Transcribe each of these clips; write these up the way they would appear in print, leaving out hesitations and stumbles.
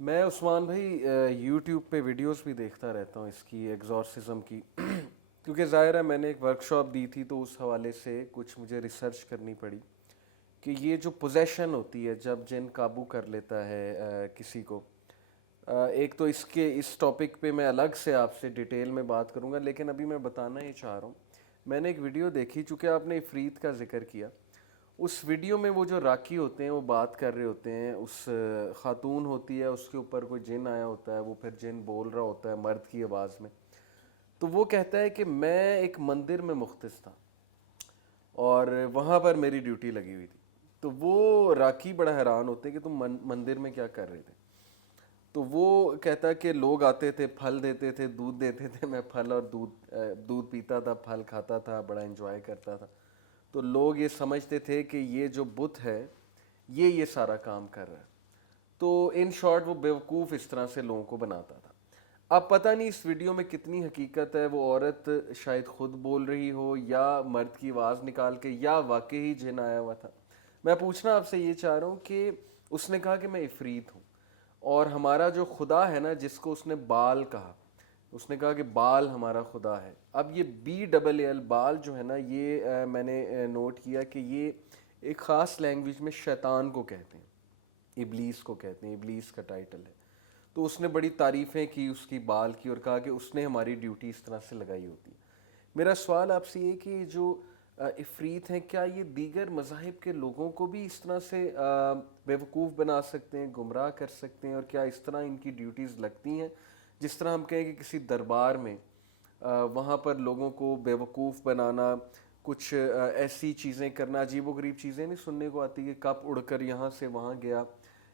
میں عثمان بھائی یوٹیوب پہ ویڈیوز بھی دیکھتا رہتا ہوں اس کی ایگزورسزم کی کیونکہ ظاہر ہے میں نے ایک ورکشاپ دی تھی تو اس حوالے سے کچھ مجھے ریسرچ کرنی پڑی کہ یہ جو پوزیشن ہوتی ہے جب جن قابو کر لیتا ہے کسی کو. ایک تو اس ٹاپک پہ میں الگ سے آپ سے ڈیٹیل میں بات کروں گا، لیکن ابھی میں بتانا یہ چاہ رہا ہوں. میں نے ایک ویڈیو دیکھی، چونکہ آپ نے عفریت کا ذکر کیا. اس ویڈیو میں وہ جو راکی ہوتے ہیں وہ بات کر رہے ہوتے ہیں، اس خاتون ہوتی ہے، اس کے اوپر کوئی جن آیا ہوتا ہے، وہ پھر جن بول رہا ہوتا ہے مرد کی آواز میں. تو وہ کہتا ہے کہ میں ایک مندر میں مختص تھا اور وہاں پر میری ڈیوٹی لگی ہوئی تھی. تو وہ راکی بڑا حیران ہوتے ہیں کہ تم مندر میں کیا کر رہے تھے. تو وہ کہتا ہے کہ لوگ آتے تھے، پھل دیتے تھے، دودھ دیتے تھے، میں پھل اور دودھ پیتا تھا، پھل کھاتا تھا، بڑا انجوائے کرتا تھا. تو لوگ یہ سمجھتے تھے کہ یہ جو بت ہے یہ سارا کام کر رہا ہے. تو ان شارٹ وہ بیوقوف اس طرح سے لوگوں کو بناتا تھا. اب پتہ نہیں اس ویڈیو میں کتنی حقیقت ہے، وہ عورت شاید خود بول رہی ہو یا مرد کی آواز نکال کے، یا واقعی جن آیا ہوا تھا. میں پوچھنا آپ سے یہ چاہ رہا ہوں کہ اس نے کہا کہ میں عفریت ہوں، اور ہمارا جو خدا ہے نا جس کو اس نے بال کہا، اس نے کہا کہ بال ہمارا خدا ہے. اب یہ BLL بال جو ہے نا، یہ میں نے نوٹ کیا کہ یہ ایک خاص لینگویج میں شیطان کو کہتے ہیں، ابلیس کو کہتے ہیں، ابلیس کا ٹائٹل ہے. تو اس نے بڑی تعریفیں کی اس کی بال کی، اور کہا کہ اس نے ہماری ڈیوٹی اس طرح سے لگائی ہوتی ہے. میرا سوال آپ سے یہ کہ جو عفریت ہیں، کیا یہ دیگر مذاہب کے لوگوں کو بھی اس طرح سے بیوقوف بنا سکتے ہیں، گمراہ کر سکتے ہیں، اور کیا اس طرح ان کی ڈیوٹیز لگتی ہیں جس طرح ہم کہیں کہ کسی دربار میں وہاں پر لوگوں کو بیوقوف بنانا، کچھ ایسی چیزیں کرنا، عجیب و غریب چیزیں نہیں سننے کو آتی کہ کپ اڑ کر یہاں سے وہاں گیا،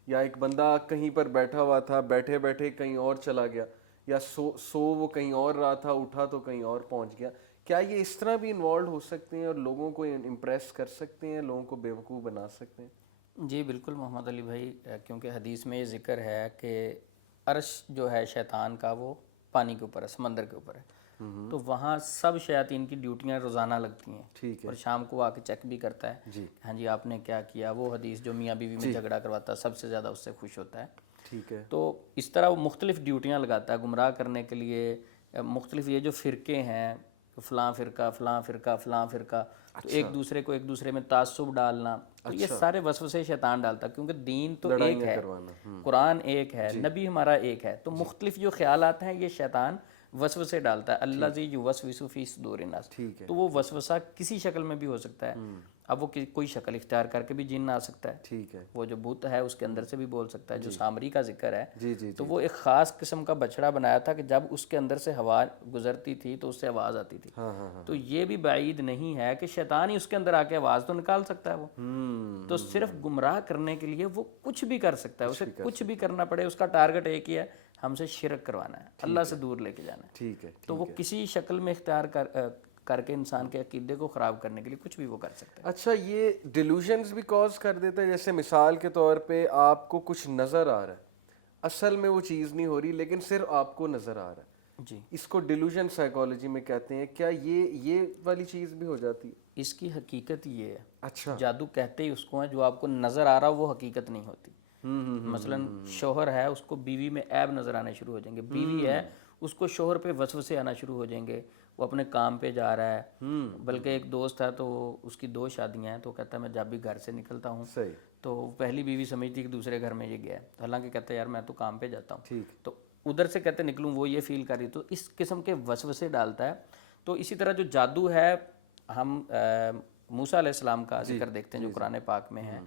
یا ایک بندہ کہیں پر بیٹھا ہوا تھا، بیٹھے بیٹھے کہیں اور چلا گیا، یا سو وہ کہیں اور رہا تھا، اٹھا تو کہیں اور پہنچ گیا. کیا یہ اس طرح بھی انوالوڈ ہو سکتے ہیں اور لوگوں کو امپریس کر سکتے ہیں، لوگوں کو بیوقوف بنا سکتے ہیں؟ جی بالکل محمد علی بھائی، کیونکہ حدیث میں یہ ذکر ہے کہ عرش جو ہے شیطان کا وہ پانی کے اوپر ہے، سمندر کے اوپر ہے. تو وہاں سب شیاطین کی ڈیوٹیاں روزانہ لگتی ہیں، ٹھیک ہے اور شام کو آ کے چیک بھی کرتا ہے جی. کہ ہاں جی آپ نے کیا کیا. وہ حدیث جو میاں بیوی میں جی جھگڑا کرواتا ہے سب سے زیادہ اس سے خوش ہوتا ہے. ٹھیک ہے. تو اس طرح وہ مختلف ڈیوٹیاں لگاتا ہے گمراہ کرنے کے لیے. مختلف یہ جو فرقے ہیں، فلاں فرقہ فلاں فرقہ فلاں فرقہ، تو اچھا ایک دوسرے میں تعصب ڈالنا، تو یہ اچھا، سارے وسوسے شیطان ڈالتا ہے. کیونکہ دین تو ایک لڑائیاں ہے، کروانا. قرآن ایک ہے، جی نبی ہمارا ایک ہے. تو جی مختلف جو خیالات ہیں یہ شیطان وسوسے ڈالتا ہے. اللہ ٹھیک زی یوسوس فی صدور الناس. ٹھیک ہے تو وہ ٹھیک ہے وسوسہ کسی شکل میں بھی ہو سکتا ہے. اب وہ کوئی شکل اختیار کر کے بھی جن آ سکتا ہے، ٹھیک ہے. وہ جو بت ہے اس کے اندر سے بھی بول سکتا ہے. جو جی سامری کا ذکر ہے، جی جی تو جی وہ جی. ایک خاص قسم کا بچڑا بنایا تھا کہ جب اس کے اندر سے ہوا گزرتی تھی تو اس سے آواز آتی تھی. ہاں ہاں ہاں. تو یہ بھی بعید نہیں ہے کہ شیطان ہی اس کے اندر آ کے آواز تو نکال سکتا ہے. وہ تو صرف گمراہ کرنے کے لیے وہ کچھ بھی کر سکتا ہے. اسے بھی کر کچھ بھی سکتے ہیں. کرنا پڑے، اس کا ٹارگٹ ایک ہی ہے، ہم سے شرک کروانا ہے، اللہ ٹھیک سے ہے دور لے کے جانا ہے. ٹھیک ہے تو وہ ٹھیک ہے. کسی شکل میں اختیار کر کے انسان کے عقیدے کو خراب کرنے کے لیے کچھ بھی وہ کر سکتا ہے. اچھا، یہ ڈیلوژنز بھی کاز کر دیتا ہے؟ جیسے مثال کے طور پہ آپ کو کچھ نظر آ رہا ہے، اصل میں وہ چیز نہیں ہو رہی لیکن صرف آپ کو نظر آ رہا ہے، جی اس کو ڈیلوژن سائیکالوجی میں کہتے ہیں. کیا یہ والی چیز بھی ہو جاتی ہے؟ اس کی حقیقت یہ ہے، اچھا. جادو کہتے ہی اس کو ہیں، جو آپ کو نظر آ رہا وہ حقیقت نہیں ہوتی. مثلا شوہر ہے، اس کو بیوی میں عیب نظر آنے شروع ہو جائیں گے. بیوی ہے، اس کو شوہر پہ وسوسے آنا شروع ہو جائیں گے. وہ اپنے کام پہ جا رہا ہے، بلکہ ایک دوست ہے تو اس کی 2 شادیاں ہیں، تو کہتا ہے میں جب بھی گھر سے نکلتا ہوں صحیح. تو پہلی بیوی سمجھتی کہ دوسرے گھر میں یہ گیا ہے، حالانکہ کہتا ہے یار میں تو کام پہ جاتا ہوں. ٹھیک. تو ادھر سے کہتے نکلوں، وہ یہ فیل کر رہی. تو اس قسم کے وسوسے ڈالتا ہے. تو اسی طرح جو جادو ہے، ہم موسیٰ علیہ السلام کا جی ذکر دیکھتے ہیں جو جی جی. قرآن پاک میں ہے.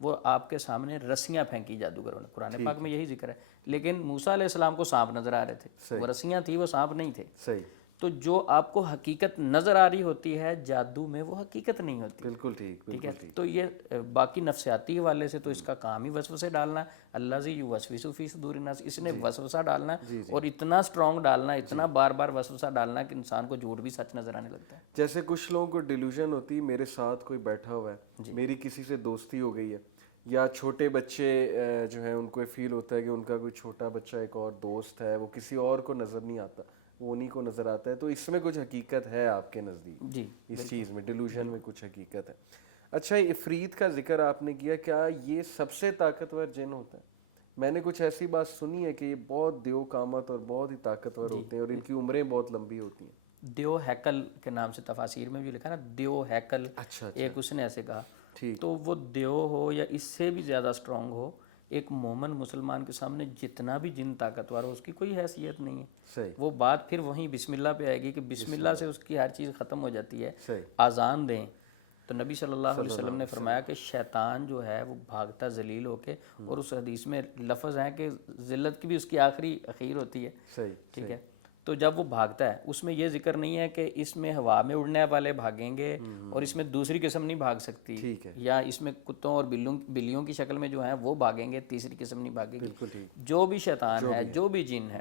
وہ آپ کے سامنے رسیاں پھینکی جادوگروں نے، قرآن پاک ٹھیک ہے. میں یہی ذکر ہے. لیکن موسیٰ علیہ السلام کو سانپ نظر آ رہے تھے، صحیح وہ رسیاں تھیں، وہ سانپ نہیں تھے. صحیح. تو جو آپ کو حقیقت نظر آ رہی ہوتی ہے جادو میں، وہ حقیقت نہیں ہوتی. بالکل ٹھیک ٹھیک ہے. بالکل ٹھیک. تو یہ باقی نفسیاتی حوالے سے تو اس کا کام ہی وسوسے ڈالنا ہے. اللہ زی یوسوس فی صدور الناس، اس نے جی وسوسہ ڈالنا ہے، جی جی. اور اتنا سٹرونگ ڈالنا ہے، اتنا بار بار وسوسہ ڈالنا ہے کہ انسان کو جھوٹ بھی سچ نظر آنے لگتا ہے. جیسے کچھ لوگوں کو ڈیلوژن ہوتی ہے، میرے ساتھ کوئی بیٹھا ہوا ہے، میری کسی سے دوستی ہو گئی ہے، یا چھوٹے بچے جو ہیں ان کو فیل ہوتا ہے کہ ان کا کوئی چھوٹا بچہ ایک اور دوست ہے، وہ کسی اور کو نظر نہیں آتا، وہ انہیں کو نظر آتا ہے. تو اس میں کچھ حقیقت ہے آپ کے نزدیک؟ جی اس بالکل چیز میں ڈیلوژن میں کچھ حقیقت ہے؟ اچھا، عفریت کا ذکر آپ نے کیا، کیا یہ سب سے طاقتور جن ہوتا ہے؟ میں نے کچھ ایسی بات سنی ہے کہ یہ بہت دیو قامت اور بہت ہی طاقتور ہوتے ہیں اور ان کی عمریں بہت لمبی ہوتی ہیں. دیو ہیکل کے نام سے تفاسیر میں بھی لکھا نا, دیو ہیکل, اچھا ایک اس نے ایسے کہا. ٹھیک. تو وہ دیو ہو یا اس سے بھی زیادہ سٹرونگ ہو, ایک مومن مسلمان کے سامنے جتنا بھی جن طاقتور ہو اس کی کوئی حیثیت نہیں ہے. صحیح وہ بات پھر وہیں بسم اللہ پہ آئے گی کہ بسم اللہ سے اس کی ہر چیز ختم ہو جاتی ہے. صحیح. آزان دیں تو نبی صلی اللہ علیہ وسلم نے فرمایا کہ شیطان جو ہے وہ بھاگتا ذلیل ہو کے, اور اس حدیث میں لفظ ہیں کہ ذلت کی بھی اس کی آخری اخیر ہوتی ہے. صحیح. ٹھیک ہے, تو جب وہ بھاگتا ہے اس میں یہ ذکر نہیں ہے کہ اس میں ہوا میں اڑنے والے بھاگیں گے اور اس میں دوسری قسم نہیں بھاگ سکتی, ٹھیک ہے. یا اس میں کتوں اور بلیوں کی شکل میں جو ہیں وہ بھاگیں گے, تیسری قسم نہیں بھاگے گی. بالکل ٹھیک. جو بھی شیطان ہے, جو بھی جن ہے,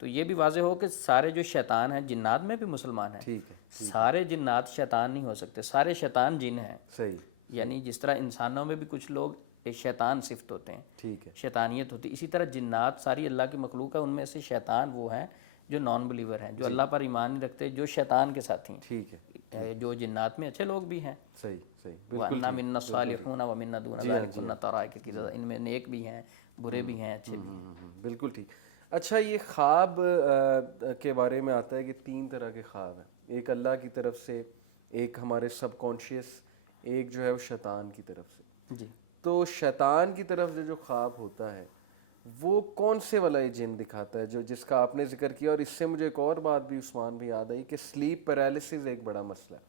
تو یہ بھی واضح ہو کہ سارے جو شیطان ہیں, جنات میں بھی مسلمان ہیں, ٹھیک ہے. سارے جنات شیطان نہیں ہو سکتے, سارے شیطان جن ہیں. صحیح. یعنی جس طرح انسانوں میں بھی کچھ لوگ شیطان صفت ہوتے ہیں, ٹھیک ہے. شیطانیت ہوتی ہے, اسی طرح جنات ساری اللہ کی مخلوق ہے, ان میں سے شیطان وہ ہیں جو نان بلیور ہیں, جو اللہ پر ایمان نہیں رکھتے, جو شیطان کے ساتھی ہیں. ٹھیک ہے. جو جنات میں اچھے لوگ بھی ہیں, صحیح. صحیح. وَأَنَّا مِنَّا الصَّالِحُونَ وَمِنَّا دُونَ ذَلِكَ كُنَّا طَرَائِقَ کی, ان میں نیک بھی ہیں, برے بھی ہیں, اچھے بھی ہیں. بالکل ٹھیک. اچھا, یہ خواب کے بارے میں آتا ہے کہ 3 طرح کے خواب ہیں, ایک اللہ کی طرف سے, ایک ہمارے سب کانشیس, ایک جو ہے وہ شیطان کی طرف سے. جی. تو شیطان کی طرف سے جو خواب ہوتا ہے وہ کون سے والا یہ جن دکھاتا ہے جو جس کا آپ نے ذکر کیا؟ اور اس سے مجھے ایک اور بات بھی عثمان بھی یاد آئی کہ سلیپ پیرالسس ایک بڑا مسئلہ ہے.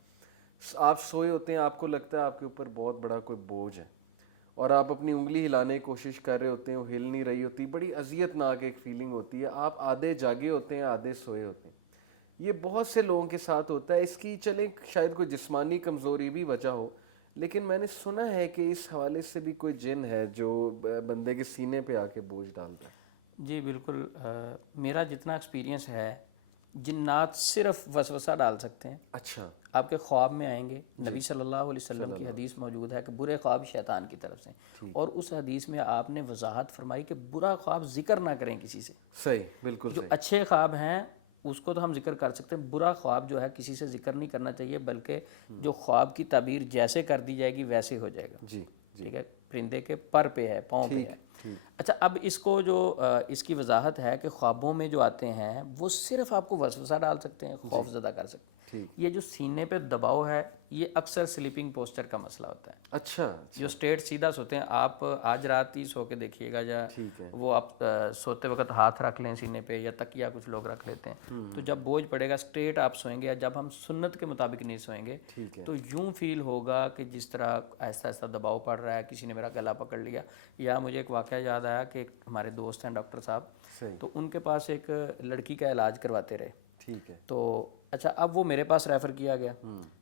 آپ سوئے ہوتے ہیں, آپ کو لگتا ہے آپ کے اوپر بہت بڑا کوئی بوجھ ہے اور آپ اپنی انگلی ہلانے کی کوشش کر رہے ہوتے ہیں, وہ ہل نہیں رہی ہوتی, بڑی اذیت ناک ایک فیلنگ ہوتی ہے. آپ آدھے جاگے ہوتے ہیں, آدھے سوئے ہوتے ہیں. یہ بہت سے لوگوں کے ساتھ ہوتا ہے. اس کی چلیں شاید کوئی جسمانی کمزوری بھی وجہ ہو, لیکن میں نے سنا ہے کہ اس حوالے سے بھی کوئی جن ہے جو بندے کے سینے پہ آ کے بوجھ ڈالتا ہے. جی بالکل. میرا جتنا ایکسپیرینس ہے, جنات صرف وسوسہ ڈال سکتے ہیں. اچھا. آپ کے خواب میں آئیں گے. نبی صلی اللہ علیہ وسلم کی حدیث موجود ہے کہ برے خواب شیطان کی طرف سے, اور اس حدیث میں آپ نے وضاحت فرمائی کہ برا خواب ذکر نہ کریں کسی سے. صحیح. بالکل. جو اچھے خواب ہیں اس کو تو ہم ذکر کر سکتے ہیں, برا خواب جو ہے کسی سے ذکر نہیں کرنا چاہیے, بلکہ جو خواب کی تعبیر جیسے کر دی جائے گی ویسے ہو جائے گا. جی. ٹھیک ہے, پرندے کے پر پہ ہے, پاؤں پہ ہے. اچھا, اب اس کو جو اس کی وضاحت ہے کہ خوابوں میں جو آتے ہیں وہ صرف آپ کو وسوسہ ڈال سکتے ہیں, خوف زدہ کر سکتے ہیں. یہ جو سینے پہ دباؤ ہے یہ اکثر سلیپنگ پوسچر کا مسئلہ ہوتا ہے. اچھا. جو اسٹیٹ سیدھا سوتے ہیں, آپ آج رات ہی سو کے دیکھیے گا, یا وہ آپ سوتے وقت ہاتھ رکھ لیں سینے پہ, یا تکیہ کچھ لوگ رکھ لیتے ہیں, تو جب بوجھ پڑے گا اسٹریٹ آپ سوئیں گے, یا جب ہم سنت کے مطابق نہیں سوئیں گے تو یوں فیل ہوگا کہ جس طرح آہستہ آہستہ دباؤ پڑ رہا ہے, کسی نے میرا گلا پکڑ لیا. یا مجھے ایک واقعہ یاد آیا کہ ہمارے دوست ہیں ڈاکٹر صاحب, تو ان کے پاس ایک لڑکی کا علاج کرواتے رہے. ٹھیک ہے. تو اچھا, اب وہ میرے پاس ریفر کیا گیا.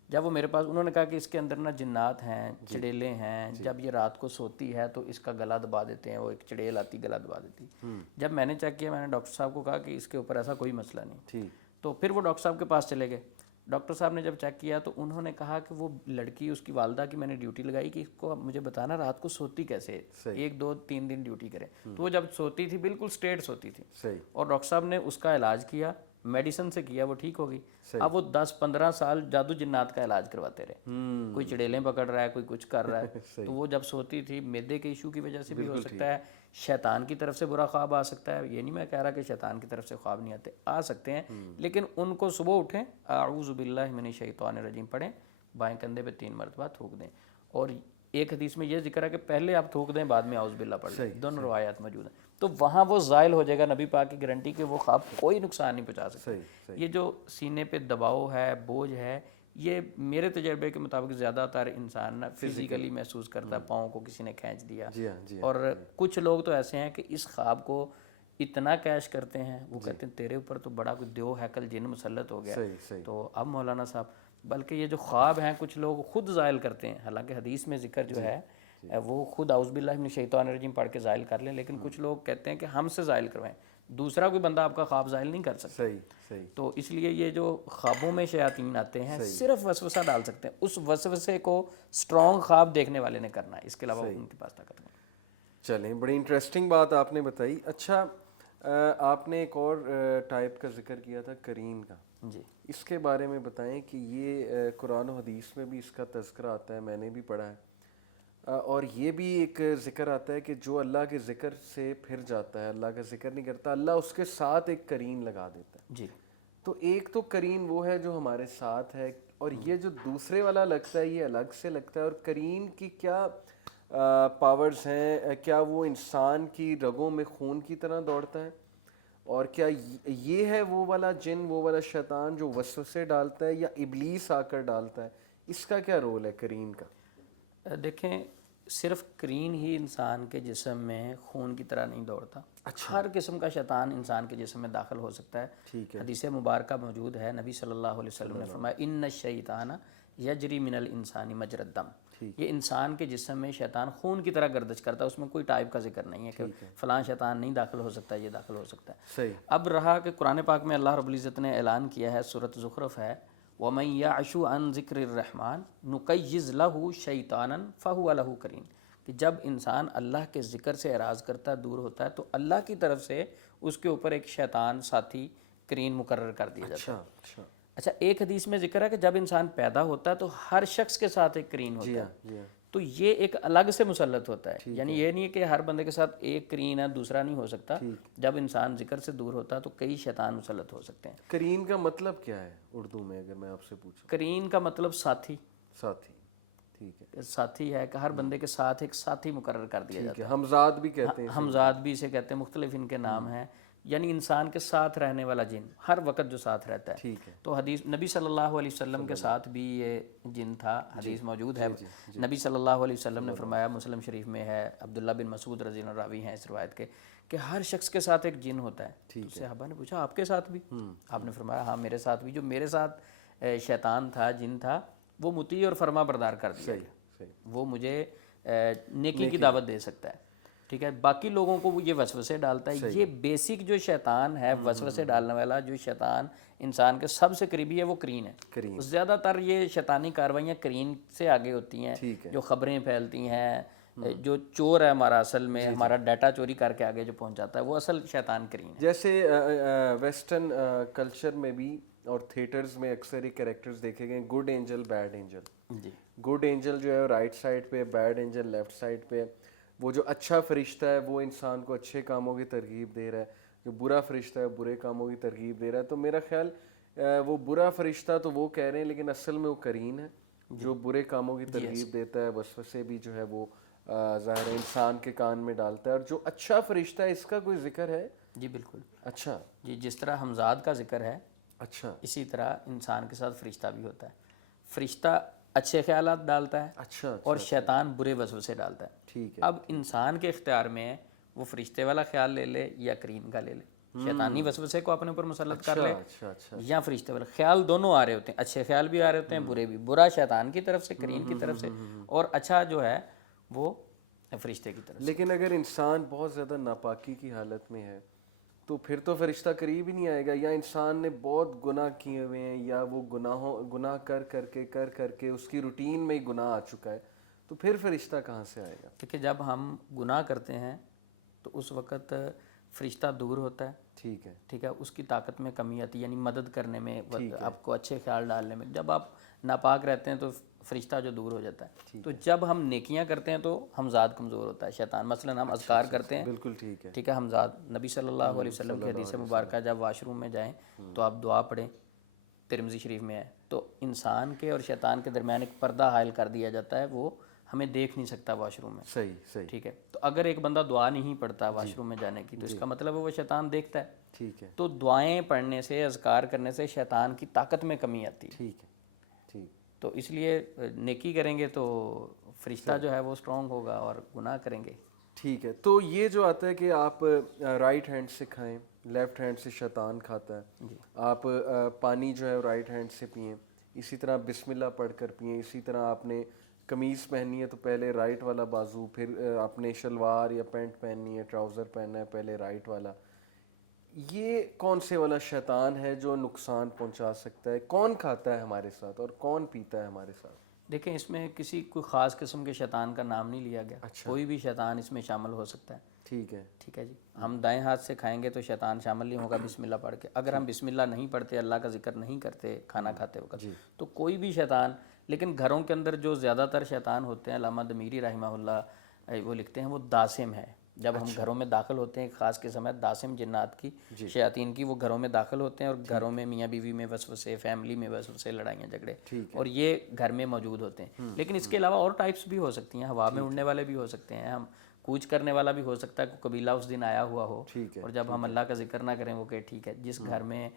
جب وہ میرے پاس, انہوں نے کہا کہ اس کے اندر نا جنات ہیں, چڑیلیں ہیں, جب یہ رات کو سوتی ہے تو اس کا گلا دبا دیتے ہیں, وہ ایک چڑیل آتی گلا دبا دیتی. جب میں نے چیک کیا, میں نے ڈاکٹر صاحب کو کہا کہ اس کے اوپر ایسا کوئی مسئلہ نہیں. تو پھر وہ ڈاکٹر صاحب کے پاس چلے گئے. ڈاکٹر صاحب نے جب چیک کیا تو انہوں نے کہا کہ وہ لڑکی, اس کی والدہ کی میں نے ڈیوٹی لگائی کہ اس کو مجھے بتانا رات کو سوتی کیسے, 1 2 3 دن ڈیوٹی کرے. تو وہ جب سوتی تھی بالکل اسٹریٹ سوتی تھی, اور ڈاکٹر صاحب نے اس کا علاج کیا, میڈیسن سے کیا, وہ ٹھیک ہو گئی. اب وہ 10-15 سال جادو جنات کا علاج کرواتے رہے. کوئی چڑیلیں پکڑ رہا ہے, کوئی کچھ کر رہا ہے. تو وہ جب سوتی تھی, میدے کے ایشو کی وجہ سے بھی ہو سکتا ہے, شیطان کی طرف سے برا خواب آ سکتا ہے. یہ نہیں میں کہہ رہا کہ شیطان کی طرف سے خواب نہیں آتے, آ سکتے ہیں, لیکن ان کو صبح اٹھیں, اعوذ باللہ من الشیطان الرجیم پڑھیں, بائیں کندھے پہ 3 مرتبہ تھوک دیں. اور ایک حدیث میں یہ ذکر ہے کہ پہلے آپ تھوک دیں, بعد میں اعوذ باللہ پڑھ لیں. دونوں روایات موجود ہیں. تو وہاں وہ زائل ہو جائے گا, نبی پاک کی گارنٹی کہ وہ خواب کوئی نقصان نہیں پہنچا سکتا. یہ جو سینے پہ دباؤ ہے, بوجھ ہے, یہ میرے تجربے کے مطابق زیادہ تر انسان نا فزیکلی محسوس کرتا ہے, پاؤں کو کسی نے کھینچ دیا. اور کچھ لوگ تو ایسے ہیں کہ اس خواب کو اتنا کیش کرتے ہیں, وہ کہتے ہیں تیرے اوپر تو بڑا کوئی دیو ہیکل جن مسلط ہو گیا. تو اب مولانا صاحب, بلکہ یہ جو خواب ہیں کچھ لوگ خود زائل کرتے ہیں, حالانکہ حدیث میں ذکر جو ہے وہ خود اعوذ باللہ من الشیطان الرجیم پڑھ کے زائل کر لیں, لیکن کچھ لوگ کہتے ہیں کہ ہم سے زائل کروائیں, دوسرا کوئی بندہ آپ کا خواب زائل نہیں کر سکتا. تو اس لیے یہ جو خوابوں میں شیاطین آتے ہیں صرف وسوسہ ڈال سکتے ہیں, اس وسوسے کو اسٹرانگ خواب دیکھنے والے نے کرنا ہے, اس کے علاوہ ان کے پاس طاقت نہیں. چلیں, بڑی انٹرسٹنگ بات آپ نے بتائی. اچھا, آپ نے ایک اور ٹائپ کا ذکر کیا تھا, قرین کا. جی, اس کے بارے میں بتائیں کہ یہ قرآن و حدیث میں بھی اس کا تذکرہ آتا ہے, میں نے بھی پڑھا ہے. اور یہ بھی ایک ذکر آتا ہے کہ جو اللہ کے ذکر سے پھر جاتا ہے، اللہ کا ذکر نہیں کرتا، اللہ اس کے ساتھ ایک قرین لگا دیتا ہے. جی تو ایک تو قرین وہ ہے جو ہمارے ساتھ ہے، اور یہ جو دوسرے والا لگتا ہے یہ الگ سے لگتا ہے. اور قرین کی کیا پاورز ہیں؟ کیا وہ انسان کی رگوں میں خون کی طرح دوڑتا ہے؟ اور کیا یہ ہے وہ والا جن، وہ والا شیطان جو وسوسے ڈالتا ہے، یا ابلیس آ کر ڈالتا ہے؟ اس کا کیا رول ہے قرین کا؟ دیکھیں، صرف قرین ہی انسان کے جسم میں خون کی طرح نہیں دوڑتا. ہر قسم کا شیطان انسان کے جسم میں داخل ہو سکتا ہے. ٹھیک ہے. حدیث مبارکہ موجود ہے، نبی صلی اللہ علیہ وسلم نے فرمایا ان الشیطان یجری من الانسان مجری الدم. یہ انسان کے جسم میں شیطان خون کی طرح گردش کرتا ہے. اس میں کوئی ٹائپ کا ذکر نہیں ہے کہ فلاں شیطان نہیں داخل ہو سکتا، یہ داخل ہو سکتا ہے. صحیح. اب رہا کہ قرآن پاک میں اللہ رب العزت نے اعلان کیا ہے، سورۃ زخرف ہے، وَمَن يَعْشُ عَن ذِكْرِ الرَّحْمَنِ نُقَيِّضْ لَهُ شَيْطَانًا فَهُوَ لَهُ قَرِينٌ. کہ جب انسان اللہ کے ذکر سے اعراض کرتا ہے، دور ہوتا ہے، تو اللہ کی طرف سے اس کے اوپر ایک شیطان ساتھی قرین مقرر کر دیا جاتا ہے. اچھا، ایک حدیث میں ذکر ہے کہ جب انسان پیدا ہوتا ہے تو ہر شخص کے ساتھ ایک قرین ہوتا ہے. تو یہ ایک الگ سے مسلط ہوتا ہے. یعنی یہ نہیں ہے کہ ہر بندے کے ساتھ ایک قرین ہے، دوسرا نہیں ہو سکتا. جب انسان ذکر سے دور ہوتا ہے تو کئی شیطان مسلط ہو سکتے ہیں. قرین کا مطلب کیا ہے اردو میں، اگر میں آپ سے پوچھوں؟ قرین کا مطلب ساتھی. ساتھی. ٹھیک ہے. ساتھی ہے کہ ہر بندے کے ساتھ ایک ساتھی مقرر کر دیا جاتا ہے. ہمزاد بھی کہتے ہیں. ہمزاد بھی اسے کہتے ہیں، مختلف ان کے نام ہیں. یعنی انسان کے ساتھ رہنے والا جن، ہر وقت جو ساتھ رہتا ہے. ٹھیک ہے. تو حدیث نبی صلی اللہ علیہ وسلم کے ساتھ بھی یہ جن تھا. حدیث موجود ہے، نبی صلی اللہ علیہ وسلم نے فرمایا، مسلم شریف میں ہے، عبداللہ بن مسعود رضی اللہ عنہ راوی ہیں اس روایت کے، کہ ہر شخص کے ساتھ ایک جن ہوتا ہے. تو صحابہ نے پوچھا آپ کے ساتھ بھی؟ آپ نے فرمایا ہاں میرے ساتھ بھی. جو میرے ساتھ شیطان تھا، جن تھا، وہ مطیع اور فرما بردار کر دیا گیا. وہ مجھے نیکی کی دعوت دے سکتا ہے. ٹھیک ہے. باقی لوگوں کو وہ یہ وسوسے ڈالتا ہے. یہ بیسک جو شیطان ہے، وسوسے ڈالنے والا جو شیطان انسان کے سب سے قریبی ہے، وہ قرین ہے. زیادہ تر یہ شیطانی کاروائیاں قرین سے آگے ہوتی ہیں. جو خبریں پھیلتی ہیں، جو چور ہے ہمارا، اصل میں ہمارا ڈیٹا چوری کر کے آگے جو پہنچاتا ہے، وہ اصل شیطان قرین ہے. جیسے ویسٹرن کلچر میں بھی اور تھیٹرز میں اکثر یہ کریکٹرز دیکھے گئے، گڈ اینجل، بیڈ اینجل. جی. گڈ اینجل جو ہے رائٹ سائڈ پہ، بیڈ اینجل لیفٹ سائڈ پہ. وہ جو اچھا فرشتہ ہے وہ انسان کو اچھے کاموں کی ترغیب دے رہا ہے، جو برا فرشتہ ہے برے کاموں کی ترغیب دے رہا ہے. تو میرا خیال وہ برا فرشتہ تو وہ کہہ رہے ہیں، لیکن اصل میں وہ قرین ہے جو برے کاموں کی ترغیب دیتا ہے. وسوسے بھی جو ہے وہ ظاہر انسان کے کان میں ڈالتا ہے. اور جو اچھا فرشتہ ہے، اس کا کوئی ذکر ہے؟ جی بالکل. اچھا. جی، جس طرح ہمزاد کا ذکر ہے، اچھا، اسی طرح انسان کے ساتھ فرشتہ بھی ہوتا ہے. فرشتہ اچھے خیالات ڈالتا ہے، اچھا، اور شیطان برے وسوسے ڈالتا ہے. ٹھیک ہے. اب انسان کے اختیار میں ہے، وہ فرشتے والا خیال لے لے یا قرین کا لے لے. شیطانی وسوسے کو اپنے اوپر مسلط کر لے، یا فرشتے والا خیال. دونوں آ رہے ہوتے ہیں، اچھے خیال بھی آ رہے ہوتے ہیں، برے بھی. برا شیطان کی طرف سے، قرین کی طرف سے، اور اچھا جو ہے وہ فرشتے کی طرف سے. لیکن اگر انسان بہت زیادہ ناپاکی کی حالت میں ہے تو پھر تو فرشتہ قریب ہی نہیں آئے گا. یا انسان نے بہت گناہ کیے ہوئے ہیں، یا وہ گناہ کر کے اس کی روٹین میں ہی گناہ آ چکا ہے، تو پھر فرشتہ کہاں سے آئے گا؟ کہ جب ہم گناہ کرتے ہیں تو اس وقت فرشتہ دور ہوتا ہے. ٹھیک ہے. ٹھیک ہے. اس کی طاقت میں کمی آتی ہے، یعنی مدد کرنے میں، آپ کو اچھے خیال ڈالنے میں. جب آپ ناپاک رہتے ہیں تو فرشتہ جو دور ہو جاتا ہے. تو جب ہم نیکیاں کرتے ہیں تو ہمزاد کمزور ہوتا ہے شیطان. مثلا ہم اذکار کرتے ہیں، بالکل ٹھیک ہے. ٹھیک ہے. ہمزاد نبی صلی اللہ علیہ وسلم کی حدیث مبارکہ، جب واش روم میں جائیں تو آپ دعا پڑھیں، ترمذی شریف میں ہے. تو انسان کے اور شیطان کے درمیان ایک پردہ حائل کر دیا جاتا ہے، وہ ہمیں دیکھ نہیں سکتا واش روم میں. صحیح. ٹھیک ہے. تو اگر ایک بندہ دعا نہیں پڑھتا واش روم میں جانے کی، تو اس کا مطلب ہے وہ شیطان دیکھتا ہے. ٹھیک ہے. تو دعائیں پڑھنے سے، اذکار کرنے سے شیطان کی طاقت میں کمی آتی ہے. ٹھیک ہے. ٹھیک. تو اس لیے نیکی کریں گے تو فرشتہ جو ہے وہ اسٹرانگ ہوگا، اور گناہ کریں گے. ٹھیک ہے. تو یہ جو آتا ہے کہ آپ رائٹ ہینڈ سے کھائیں، لیفٹ ہینڈ سے شیطان کھاتا ہے. آپ پانی جو ہے رائٹ ہینڈ سے پئیں، اسی طرح بسم اللہ پڑھ کر پئیں. اسی طرح آپ نے قمیض پہنی ہے تو پہلے رائٹ والا بازو، پھر آپ نے شلوار یا پینٹ پہننی ہے، ٹراؤزر پہننا ہے، پہلے رائٹ والا. یہ کون سے والا شیطان ہے جو نقصان پہنچا سکتا ہے؟ کون کھاتا ہے ہمارے ساتھ اور کون پیتا ہے ہمارے ساتھ؟ دیکھیں، اس میں کسی کوئی خاص قسم کے شیطان کا نام نہیں لیا گیا. کوئی بھی شیطان اس میں شامل ہو سکتا ہے. ٹھیک ہے. ٹھیک ہے جی. ہم دائیں ہاتھ سے کھائیں گے تو شیطان شامل نہیں ہوگا بسم اللہ پڑھ کے. اگر ہم بسم اللہ نہیں پڑھتے, اللہ کا ذکر نہیں کرتے کھانا کھاتے وقت, تو کوئی بھی شیطان. لیکن گھروں کے اندر جو زیادہ تر شیطان ہوتے ہیں, علامہ دمیری رحمہ اللہ وہ لکھتے ہیں, وہ داسم ہے. جب ہم گھروں میں داخل ہوتے ہیں, خاص کے سمے داسم جنات کی, شیاطین کی, وہ گھروں میں داخل ہوتے ہیں اور گھروں میں میاں بیوی میں وسوسے, فیملی میں وسوسے, لڑائیاں جھگڑے, اور یہ گھر میں موجود ہوتے ہیں. لیکن اس کے علاوہ اور ٹائپس بھی ہو سکتی ہیں, ہوا میں اڑنے والے بھی ہو سکتے ہیں, ہم کوچ کرنے والا بھی ہو سکتا ہے, کوئی قبیلہ اس دن آیا ہوا ہو اور جب ہم اللہ کا ذکر نہ کریں, وہ کہ ٹھیک ہے, جس گھر میں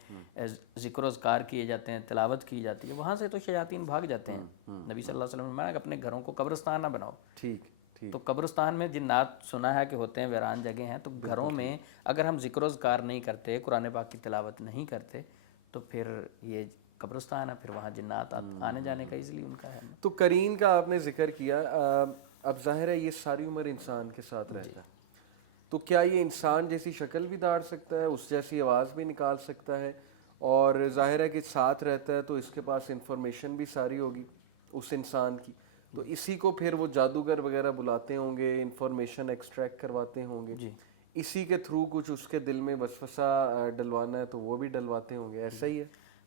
ذکر و اذکار کیے جاتے ہیں, تلاوت کی جاتی ہے, وہاں سے تو شیاطین بھاگ جاتے ہیں. نبی صلی اللہ علیہ وسلم نے فرمایا کہ اپنے گھروں کو قبرستان نہ بناؤ. تو قبرستان میں جنات سنا ہے کہ ہوتے ہیں, ویران جگہ ہیں. تو گھروں میں اگر ہم ذکر و اذکار نہیں کرتے, قرآن پاک کی تلاوت نہیں کرتے, تو پھر یہ قبرستان ہے, پھر وہاں جنات آنے جانے کا ایزیلی ان کا ہے. تو قرین کا آپ نے ذکر کیا, اب ظاہر ہے یہ ساری عمر انسان کے ساتھ رہتا ہے, تو کیا یہ انسان جیسی شکل بھی دھار سکتا ہے, اس جیسی آواز بھی نکال سکتا ہے, اور ظاہر ہے کہ ساتھ رہتا ہے تو اس کے پاس انفارمیشن بھی ساری ہوگی اس انسان کی, تو اسی کو پھر وہ جادوگر وغیرہ بلاتے ہوں گے, انفارمیشن ایکسٹریکٹ کرواتے ہوں گے, اسی کے تھرو کچھ اس کے دل میں وسوسہ ڈلوانا ہے تو وہ بھی ڈلواتے ہوں گے, ایسا ہی ہے؟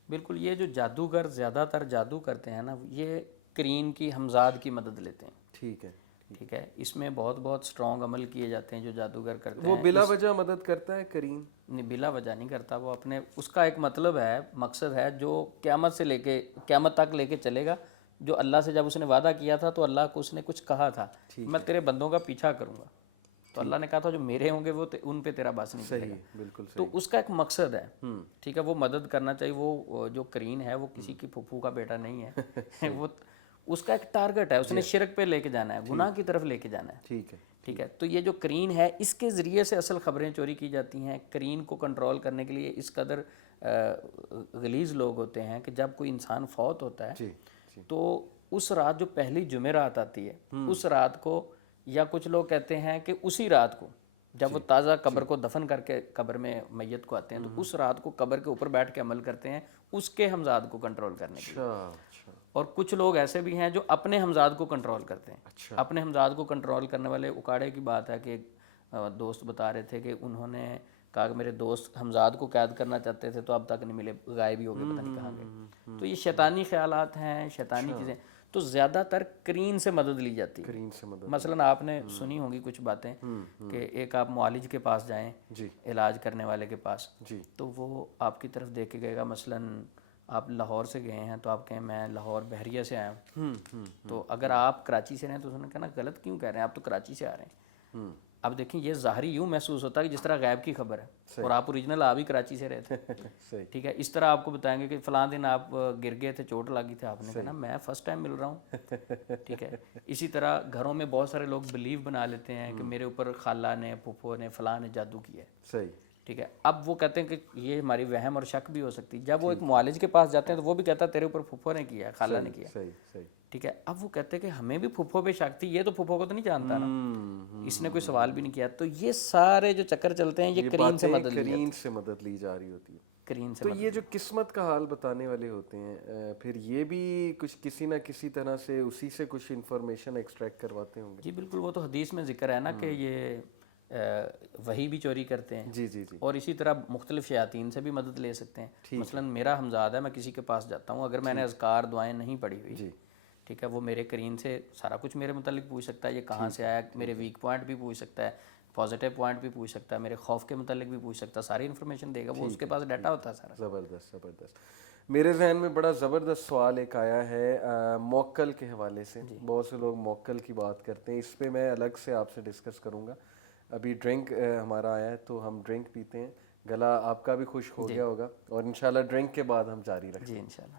بالکل. یہ جو جادوگر زیادہ تر جادو کرتے ہیں نا, یہ قرین کی ہمزاد کی مدد لیتے ہیں. ٹھیک ہے. ٹھیک ہے, اس میں بہت اسٹرانگ عمل کیے جاتے ہیں جو جادوگر کرتے ہیں. وہ بلا وجہ مدد کرتا ہے قرین؟ نہیں, بلا وجہ نہیں کرتا. وہ اپنے اس کا ایک مطلب ہے, مقصد ہے, جو قیامت سے لے کے قیامت تک لے کے چلے گا. جو اللہ سے جب اس نے وعدہ کیا تھا تو اللہ کو اس نے کچھ کہا تھا, میں تیرے بندوں کا پیچھا کروں گا. تو اللہ نے کہا تھا جو میرے ہوں گے وہ ان پہ تیرا بس نہیں چلے گا. بالکل. تو اس کا ایک مقصد ہے. ٹھیک ہے, وہ مدد کرنا چاہیے. وہ جو قرین ہے وہ کسی کی پھپھو کا بیٹا نہیں ہے. وہ اس کا ایک ٹارگٹ ہے, اس نے شرک پہ لے کے جانا ہے, گناہ کی طرف لے کے جانا ہے. ٹھیک ہے. تو یہ جو قرین ہے, اس کے ذریعے سے اصل خبریں چوری کی جاتی ہیں. قرین کو کنٹرول کرنے کے لیے اس قدر غلیظ لوگ ہوتے ہیں کہ جب کوئی انسان فوت ہوتا ہے تو اس رات جو پہلی جمعرات آتی ہے, اس رات کو, یا کچھ لوگ کہتے ہیں کہ اسی رات کو جب وہ تازہ قبر کو دفن کر کے قبر میں میت کو آتے ہیں, تو اس رات کو قبر کے اوپر بیٹھ کے عمل کرتے ہیں اس کے ہمزاد کو کنٹرول کرنے کے لیے. اور کچھ لوگ ایسے بھی ہیں جو اپنے ہمزاد کو کنٹرول کرتے ہیں. اپنے ہمزاد کو کنٹرول کرنے والے, اکاڑے کی بات ہے کہ دوست بتا رہے تھے کہ انہوں نے کہا کہ میرے دوست ہمزاد کو قید کرنا چاہتے تھے تو اب تک نہیں ملے, غائب ہی ہو گئے, پتہ نہیں کہاں گئے. تو یہ شیطانی خیالات ہیں, شیطانی چیزیں. تو زیادہ تر قرین سے مدد لی جاتی ہے. مثلاً آپ نے سنی ہوں گی کچھ باتیں کہ ایک آپ معالج کے پاس جائیں, علاج کرنے والے کے پاس, تو وہ آپ کی طرف دیکھ کے گئے گا. مثلاً آپ لاہور سے گئے ہیں تو آپ کہیں میں لاہور بحریہ سے آیا ہوں, تو اگر آپ کراچی سے رہیں تو انہوں نے کہنا غلط کیوں کہہ رہے ہیں, آپ تو کراچی سے آ رہے ہیں. اب دیکھیں, یہ ظاہری یوں محسوس ہوتا ہے کہ جس طرح غیب کی خبر ہے, اور آپ اوریجنل آپ ہی کراچی سے رہے تھے. ٹھیک ہے, اس طرح آپ کو بتائیں گے کہ فلاں دن آپ گر گئے تھے, چوٹ لگی تھی, آپ نے کہا میں فرسٹ ٹائم مل رہا ہوں. ٹھیک ہے. اسی طرح گھروں میں بہت سارے لوگ بلیو بنا لیتے ہیں کہ میرے اوپر خالہ نے, پھپھو نے, فلاں نے جادو کیا ہے. ٹھیک ہے. اب وہ کہتے ہیں کہ یہ ہماری وہم اور شک بھی ہو سکتی. جب وہ ایک معالج کے پاس جاتے ہیں تو وہ بھی کہتا ہے تیرے اوپر پھپھو نے کیا ہے, خالہ نے کیا. ٹھیک ہے. اب وہ کہتے ہیں کہ ہمیں بھی پھپھو پہ شک تھی, یہ تو پھپھو کو تو نہیں جانتا نا, اس نے کوئی سوال بھی نہیں کیا. تو یہ سارے جو چکر چلتے ہیں یہ قرین سے مدد لی جا رہی ہوتی ہے. تو یہ جو قسمت کا حال بتانے والے ہوتے ہیں, پھر یہ بھی کچھ کسی نہ کسی طرح سے اسی سے کچھ انفارمیشن ایکسٹریکٹ کرواتے ہوں گے. جی بالکل, وہ تو حدیث میں ذکر ہے نا کہ یہ وحی بھی چوری کرتے ہیں. اور اسی طرح مختلف شیاطین سے بھی مدد لے سکتے ہیں. مثلا میرا ہمزاد ہے, میں کسی کے پاس جاتا ہوں, اگر میں نے اذکار دعائیں نہیں پڑھی ہوئی, ٹھیک ہے, وہ میرے قرین سے سارا کچھ میرے متعلق پوچھ سکتا ہے, یہ کہاں سے آیا, میرے ویک پوائنٹ بھی پوچھ سکتا ہے, پازیٹیو پوائنٹ بھی پوچھ سکتا ہے, میرے خوف کے متعلق بھی پوچھ سکتا ہے, ساری انفارمیشن دے گا, وہ اس کے پاس ڈیٹا ہوتا ہے سارا. زبردست. میرے ذہن میں بڑا زبردست سوال ایک آیا ہے موکل کے حوالے سے. بہت سے لوگ موکل کی بات کرتے ہیں, اس پہ میں الگ سے آپ سے ڈسکس کروں گا. ابھی ڈرنک ہمارا آیا ہے تو ہم ڈرنک پیتے ہیں, گلا آپ کا بھی خوش ہو گیا ہوگا, اور انشاءاللہ ڈرنک کے بعد ہم جاری رکھیں گے. جی انشاءاللہ.